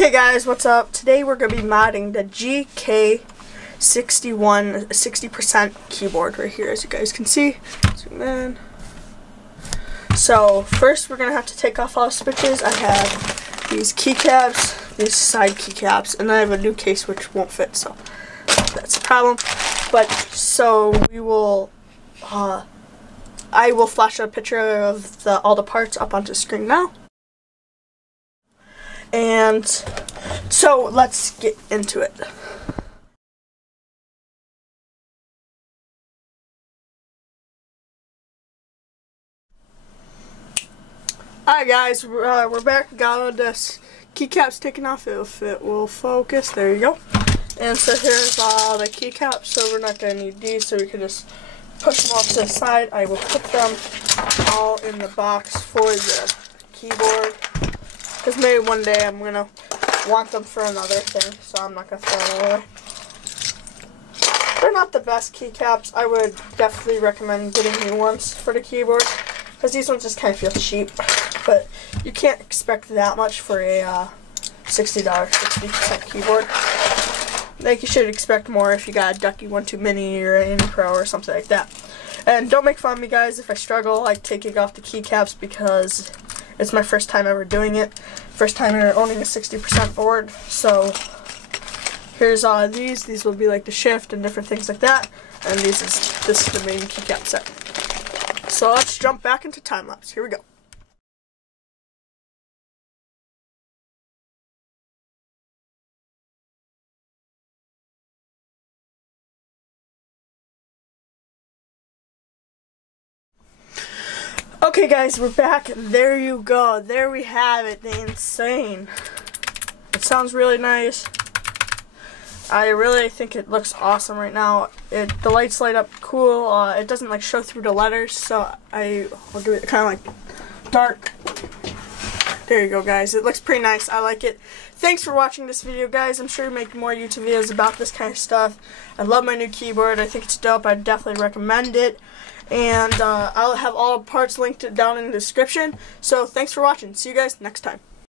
Okay guys, what's up? Today we're going to be modding the Gk61 60% keyboard right here, as you guys can see. Zoom in. So first we're going to have to take off all the switches. I have these keycaps, these side keycaps, and I have a new case which won't fit, so that's a problem. But so we will, I will flash a picture of all the parts up onto the screen now. And so let's get into it. Alright guys, we're back. Got all this keycaps taken off if it will focus. There you go. And so here's all the keycaps, so we're not going to need these, so we can just push them off to the side. I will put them all in the box for the keyboard, because maybe one day I'm going to want them for another thing, so I'm not going to throw them away. They're not the best keycaps. I would definitely recommend getting new ones for the keyboard, because these ones just kind of feel cheap. But you can't expect that much for a $60 60% keyboard. Like, you should expect more if you got a Gk61 Mini or an Pro or something like that. And don't make fun of me guys if I struggle like taking off the keycaps, because it's my first time ever doing it. First time ever owning a 60% board. So here's these. These will be like the shift and different things like that. And this is the main keycap set. So let's jump back into time lapse. Here we go. Okay guys, we're back. There you go. There we have it. The Insane. It sounds really nice. I really think it looks awesome right now. The lights light up cool. It doesn't like show through the letters, so I'll give it kind of like dark. There you go guys. It looks pretty nice. I like it. Thanks for watching this video guys. I'm sure you make more YouTube videos about this kind of stuff. I love my new keyboard. I think it's dope. I definitely recommend it. And I'll have all the parts linked down in the description. So thanks for watching. See you guys next time.